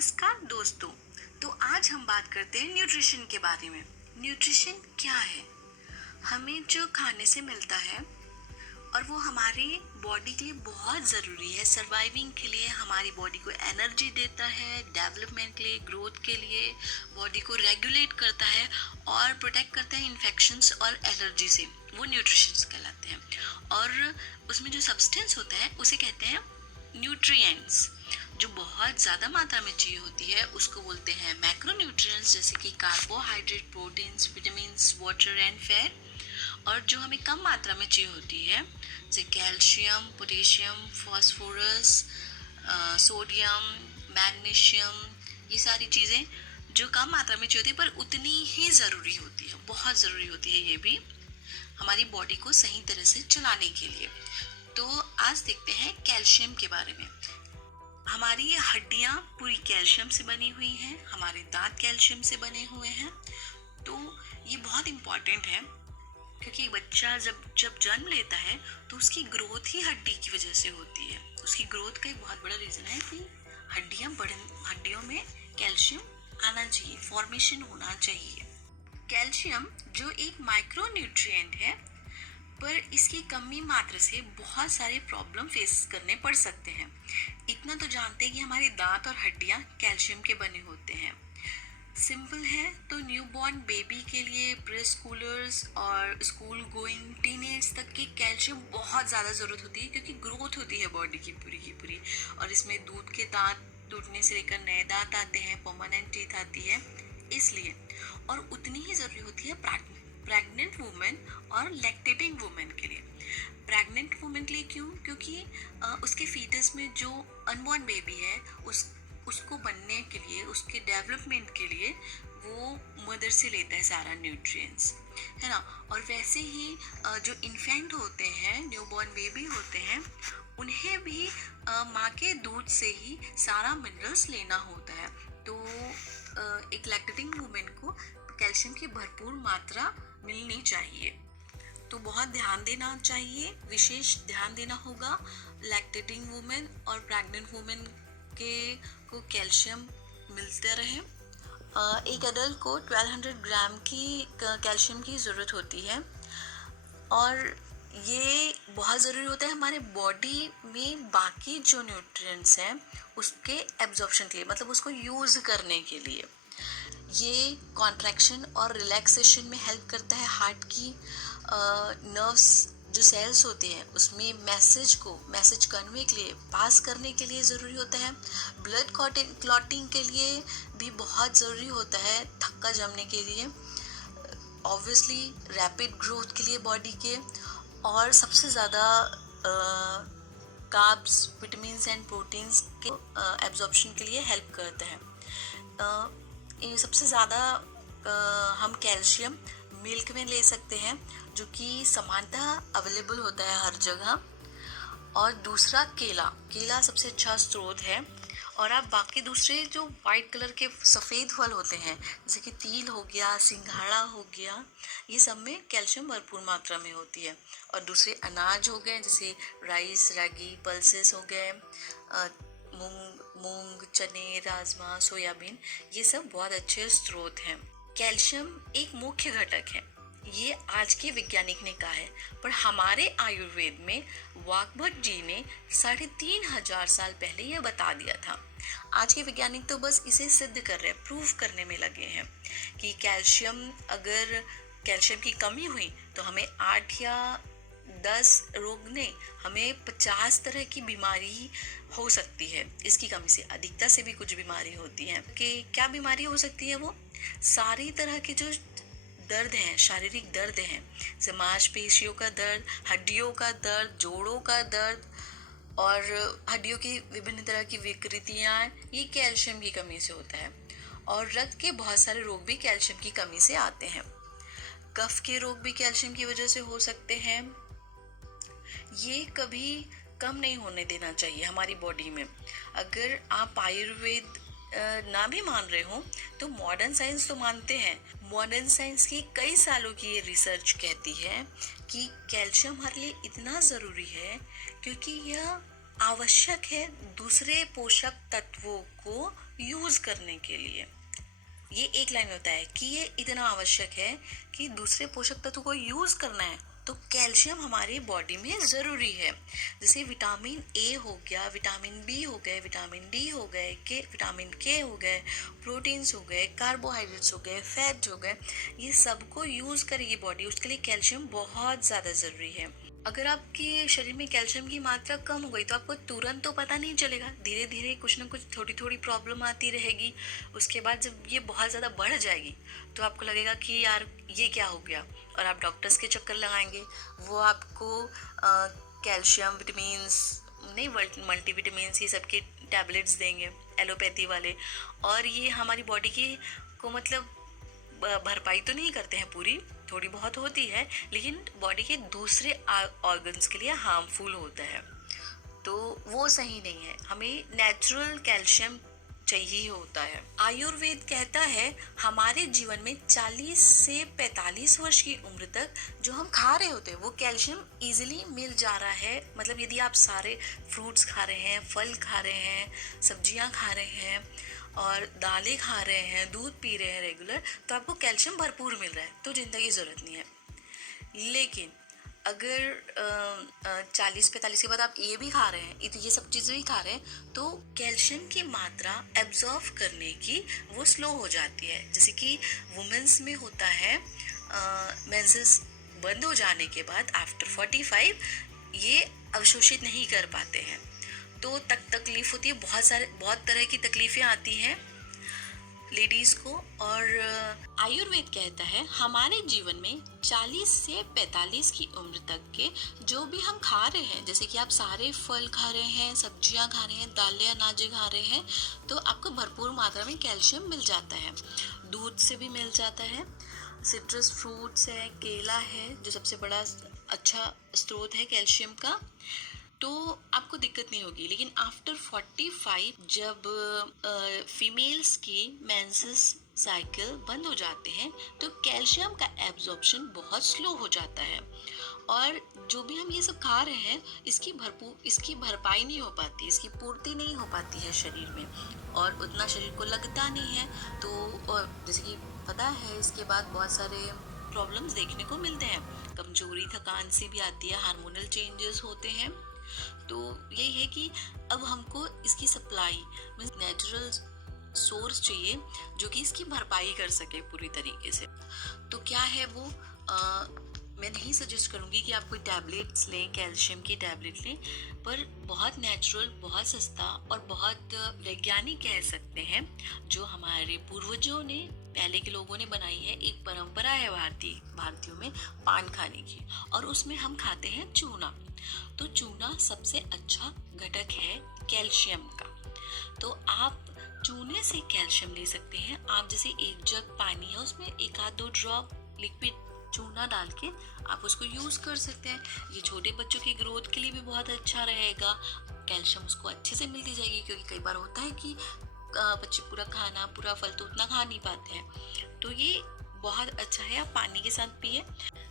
नमस्कार दोस्तों। तो आज हम बात करते हैं न्यूट्रिशन के बारे में। न्यूट्रिशन क्या है? हमें जो खाने से मिलता है और वो हमारी बॉडी के लिए बहुत ज़रूरी है। सर्वाइविंग के लिए हमारी बॉडी को एनर्जी देता है, डेवलपमेंट के लिए, ग्रोथ के लिए, बॉडी को रेगुलेट करता है और प्रोटेक्ट करता है इन्फेक्शंस और एलर्जी से। वो न्यूट्रिशंस कहलाते हैं। और उसमें जो सब्सटेंस होता है उसे कहते हैं न्यूट्रिएंट्स। जो बहुत ज़्यादा मात्रा में चाहिए होती है उसको बोलते हैं मैक्रोन्यूट्रिएंट्स, जैसे कि carbohydrate, proteins, vitamins, water and fat. और जो हमें कम मात्रा में चाहिए होती है जैसे calcium, potassium, phosphorus, sodium, magnesium, ये सारी चीज़ें जो कम मात्रा में चाहिए होती है पर उतनी ही ज़रूरी होती है, बहुत ज़रूरी होती है ये भी हमारी बॉडी को सही तरह से चलाने के लिए। तो आज देखते हैं कैल्शियम के बारे में। हमारी ये हड्डियाँ पूरी कैल्शियम से बनी हुई हैं, हमारे दांत कैल्शियम से बने हुए हैं। तो ये बहुत इम्पॉर्टेंट है क्योंकि बच्चा जब जब जन्म लेता है तो उसकी ग्रोथ ही हड्डी की वजह से होती है। उसकी ग्रोथ का एक बहुत बड़ा रीज़न है कि हड्डियों में कैल्शियम आना चाहिए, फॉर्मेशन होना चाहिए। कैल्शियम जो एक माइक्रो न्यूट्रिएंट है पर इसकी कमी मात्रा से बहुत सारे प्रॉब्लम फेस करने पड़ सकते हैं। इतना तो जानते हैं कि हमारे दांत और हड्डियां कैल्शियम के बने होते हैं। सिंपल है तो न्यूबॉर्न बेबी के लिए, प्री स्कूलर्स और स्कूल गोइंग टीनेज तक की कैल्शियम बहुत ज़्यादा ज़रूरत होती है क्योंकि ग्रोथ होती है बॉडी की पूरी। और इसमें दूध के दांत टूटने से लेकर नए दांत आते हैं, परमानेंट टीथ आती है, इसलिए। और उतनी ही ज़रूरी होती है प्रेग्नेंट वुमेन और लैक्टेटिंग वुमेन के लिए। प्रेग्नेंट वुमेन के लिए क्यों? क्योंकि उसके फीटस में जो अनबॉर्न बेबी है उसको बनने के लिए, उसके डेवलपमेंट के लिए वो मदर से लेता है सारा न्यूट्रिएंट्स, है ना। और वैसे ही जो इन्फेंट होते हैं, न्यूबॉर्न बेबी होते हैं, उन्हें भी माँ के दूध से ही सारा मिनरल्स लेना होता है। तो एक लैक्टेटिंग वुमेन को कैल्शियम की भरपूर मात्रा मिलनी चाहिए। तो बहुत ध्यान देना चाहिए, विशेष ध्यान देना होगा लैक्टेटिंग वुमेन और प्रेग्नेंट वुमेन के को कैल्शियम मिलते रहे। एक एडल्ट को 1200 ग्राम की कैल्शियम की ज़रूरत होती है और ये बहुत ज़रूरी होता है हमारे बॉडी में बाकी जो न्यूट्रिएंट्स हैं उसके एब्जॉर्प्शन के लिए, मतलब उसको यूज़ करने के लिए। ये कॉन्ट्रैक्शन और रिलैक्सेशन में हेल्प करता है। हार्ट की नर्व्स जो सेल्स होते हैं उसमें मैसेज कन्वे के लिए, पास करने के लिए ज़रूरी होता है। ब्लड क्लॉटिंग के लिए भी बहुत ज़रूरी होता है, थक्का जमने के लिए, ऑब्वियसली रैपिड ग्रोथ के लिए बॉडी के, और सबसे ज़्यादा कार्ब्स, विटामिन्स एंड प्रोटीन्स के एब्जॉर्प्शन के लिए हेल्प करता है। सबसे ज़्यादा हम कैल्शियम मिल्क में ले सकते हैं जो कि समानतः अवेलेबल होता है हर जगह। और दूसरा केला सबसे अच्छा स्रोत है। और आप बाकी दूसरे जो वाइट कलर के सफ़ेद फल होते हैं जैसे कि तिल हो गया, सिंघाड़ा हो गया, ये सब में कैल्शियम भरपूर मात्रा में होती है। और दूसरे अनाज हो गए जैसे राइस, रागी, पल्सेस हो गए, मूंग, चने, राजमा, सोयाबीन, ये सब बहुत अच्छे स्रोत हैं। कैल्शियम एक मुख्य घटक है, ये आज के वैज्ञानिक ने कहा है, पर हमारे आयुर्वेद में वाग्भट जी ने 3500 साल पहले यह बता दिया था। आज के वैज्ञानिक तो बस इसे सिद्ध कर रहे हैं, प्रूव करने में लगे हैं कि अगर कैल्शियम की कमी हुई तो हमें 8 या 10 रोग नहीं, हमें 50 तरह की बीमारी हो सकती है इसकी कमी से। अधिकता से भी कुछ बीमारी होती है कि क्या बीमारी हो सकती है? वो सारी तरह के जो दर्द हैं, शारीरिक दर्द हैं, जैसे मांसपेशियों का दर्द, हड्डियों का दर्द, जोड़ों का दर्द और हड्डियों की विभिन्न तरह की विकृतियाँ, ये कैल्शियम की कमी से होता है। और रक्त के बहुत सारे रोग भी कैल्शियम की कमी से आते हैं। कफ के रोग भी कैल्शियम की वजह से हो सकते हैं। ये कभी कम नहीं होने देना चाहिए हमारी बॉडी में। अगर आप आयुर्वेद ना भी मान रहे हो तो मॉडर्न साइंस तो मानते हैं। मॉडर्न साइंस की कई सालों की ये रिसर्च कहती है कि कैल्शियम हमारे लिए इतना ज़रूरी है क्योंकि यह आवश्यक है दूसरे पोषक तत्वों को यूज़ करने के लिए। ये एक लाइन होता है कि ये इतना आवश्यक है कि दूसरे पोषक तत्व को यूज़ करना है तो कैल्शियम हमारी बॉडी में ज़रूरी है। जैसे विटामिन ए हो गया, विटामिन बी हो गए, विटामिन डी हो गए, के विटामिन के हो गए, प्रोटीन्स हो गए, कार्बोहाइड्रेट्स हो गए, फैट हो गए, ये सबको यूज़ करेगी बॉडी, उसके लिए कैल्शियम बहुत ज़्यादा ज़रूरी है। अगर आपके शरीर में कैल्शियम की मात्रा कम हो गई तो आपको तुरंत तो पता नहीं चलेगा, धीरे धीरे कुछ ना कुछ थोड़ी थोड़ी प्रॉब्लम आती रहेगी। उसके बाद जब ये बहुत ज़्यादा बढ़ जाएगी तो आपको लगेगा कि यार ये क्या हो गया, और आप डॉक्टर्स के चक्कर लगाएंगे। वो आपको कैल्शियम विटामिन्स नहीं, मल्टीविटामिन्स ये सब के टैबलेट्स देंगे, एलोपैथी वाले। और ये हमारी बॉडी की को मतलब भरपाई तो नहीं करते हैं पूरी, थोड़ी बहुत होती है, लेकिन बॉडी के दूसरे ऑर्गन्स के लिए हार्मफुल होता है, तो वो सही नहीं है। हमें नेचुरल कैल्शियम चाहिए होता है। आयुर्वेद कहता है हमारे जीवन में 40 से 45 वर्ष की उम्र तक जो हम खा रहे होते हैं वो कैल्शियम इजीली मिल जा रहा है। मतलब यदि आप सारे फ्रूट्स खा रहे हैं, फल खा रहे हैं, सब्जियां खा रहे हैं और दालें खा रहे हैं, दूध पी रहे हैं रेगुलर, तो आपको कैल्शियम भरपूर मिल रहा है, तो चिंता की ज़रूरत नहीं है। लेकिन अगर 40-45 के बाद आप ये भी खा रहे हैं, ये सब चीज़ें भी खा रहे हैं, तो कैल्शियम की मात्रा एब्जॉर्ब करने की वो स्लो हो जाती है। जैसे कि वुमेन्स में होता है, मेंसेस बंद हो जाने के बाद आफ्टर 45 ये अवशोषित नहीं कर पाते हैं, तो तकलीफ होती है, बहुत तरह की तकलीफें आती हैं लेडीज को। और आयुर्वेद कहता है हमारे जीवन में 40 से 45 की उम्र तक के जो भी हम खा रहे हैं, जैसे कि आप सारे फल खा रहे हैं, सब्जियां खा रहे हैं, दालें अनाज खा रहे हैं, तो आपको भरपूर मात्रा में कैल्शियम मिल जाता है। दूध से भी मिल जाता है, सिट्रस फ्रूट्स है, केला है जो सबसे बड़ा अच्छा स्रोत है कैल्शियम का, तो आपको दिक्कत नहीं होगी। लेकिन आफ्टर 45 जब फीमेल्स की मेंसेस साइकिल बंद हो जाते हैं तो कैल्शियम का एब्जॉर्प्शन बहुत स्लो हो जाता है, और जो भी हम ये सब खा रहे हैं इसकी भरपाई नहीं हो पाती, इसकी पूर्ति नहीं हो पाती है शरीर में, और उतना शरीर को लगता नहीं है। तो और जैसे कि पता है इसके बाद बहुत सारे प्रॉब्लम्स देखने को मिलते हैं, कमजोरी थकान सी भी आती है, हार्मोनल चेंजेस होते हैं। तो यही है कि अब हमको इसकी सप्लाई मीन्स नेचुरल सोर्स चाहिए जो कि इसकी भरपाई कर सके पूरी तरीके से। तो क्या है वो, मैं नहीं सजेस्ट करूँगी कि आप कोई टैबलेट्स लें, कैल्शियम की टैबलेट लें, पर बहुत नेचुरल, बहुत सस्ता और बहुत वैज्ञानिक कह सकते हैं जो हमारे पूर्वजों ने, पहले के लोगों ने बनाई है। एक परंपरा है भारतीयों में पान खाने की, और उसमें हम खाते हैं चूना। तो चूना सबसे अच्छा घटक है कैल्शियम का, तो आप चूने से कैल्शियम ले सकते हैं। आप जैसे एक जग पानी है उसमें 1-2 ड्रॉप लिक्विड चूना डाल के आप उसको यूज कर सकते हैं। ये छोटे बच्चों की ग्रोथ के लिए भी बहुत अच्छा रहेगा, कैल्शियम उसको अच्छे से मिलती जाएगी, क्योंकि कई बार होता है कि बच्चे पूरा फल तो उतना खा नहीं पाते हैं, तो ये बहुत अच्छा है। आप पानी के साथ पिए।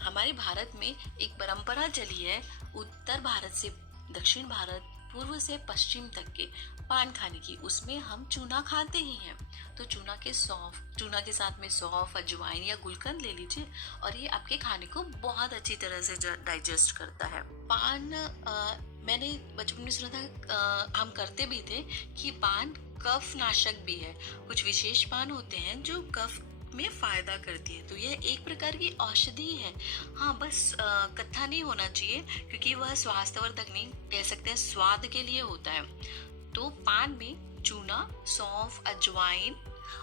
हमारे भारत में एक परंपरा चली है, उत्तर भारत से दक्षिण भारत, पूर्व से पश्चिम तक के पान खाने की, उसमें हम चूना खाते ही हैं। तो चूना के साथ में सौंफ, अजवाइन या गुलकंद ले लीजिए, और ये आपके खाने को बहुत अच्छी तरह से डाइजेस्ट करता है। पान मैंने बचपन में सुना था, हम करते भी थे कि पान कफ नाशक भी है। कुछ विशेष पान होते हैं जो कफ में फायदा करती है, तो यह एक प्रकार की औषधि है। हाँ, बस कत्था नहीं होना चाहिए, क्योंकि वह स्वास्थ्यवर्धक नहीं, कह सकते हैं स्वाद के लिए होता है। तो पान में चूना, सौंफ, अजवाइन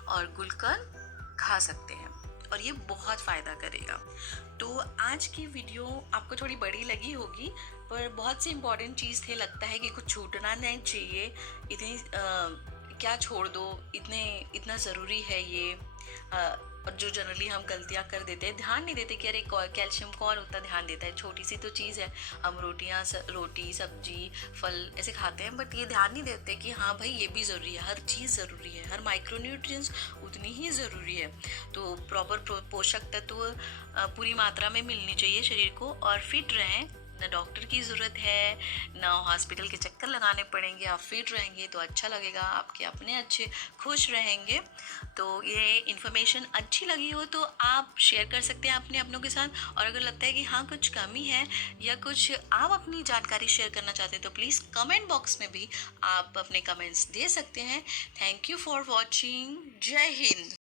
और गुलकंद खा सकते हैं, और ये बहुत फायदा करेगा। तो आज की वीडियो आपको थोड़ी बड़ी लगी होगी, पर बहुत सी इम्पोर्टेंट चीज़ थे। लगता है कि कुछ छूटना नहीं चाहिए, इतनी क्या छोड़ दो, इतना ज़रूरी है ये। और जो जनरली हम गलतियां कर देते हैं, ध्यान नहीं देते कि अरे कैल्शियम कौन उतना ध्यान देता है, छोटी सी तो चीज़ है। हम रोटी सब्जी फल ऐसे खाते हैं, बट ये ध्यान नहीं देते कि हाँ भाई ये भी ज़रूरी है, हर चीज़ ज़रूरी है, हर माइक्रोन्यूट्रिएंट्स उतनी ही ज़रूरी है। तो प्रॉपर पोषक तत्व पूरी मात्रा में मिलनी चाहिए शरीर को, और फिट रहें, ना डॉक्टर की ज़रूरत है, ना हॉस्पिटल के चक्कर लगाने पड़ेंगे, आप फिट रहेंगे तो अच्छा लगेगा, आपके अपने अच्छे खुश रहेंगे। तो ये इन्फॉर्मेशन अच्छी लगी हो तो आप शेयर कर सकते हैं अपने अपनों के साथ, और अगर लगता है कि हाँ कुछ कमी है या कुछ आप अपनी जानकारी शेयर करना चाहते हैं तो प्लीज़ कमेंट बॉक्स में भी आप अपने कमेंट्स दे सकते हैं। Thank you for watching. जय हिंद।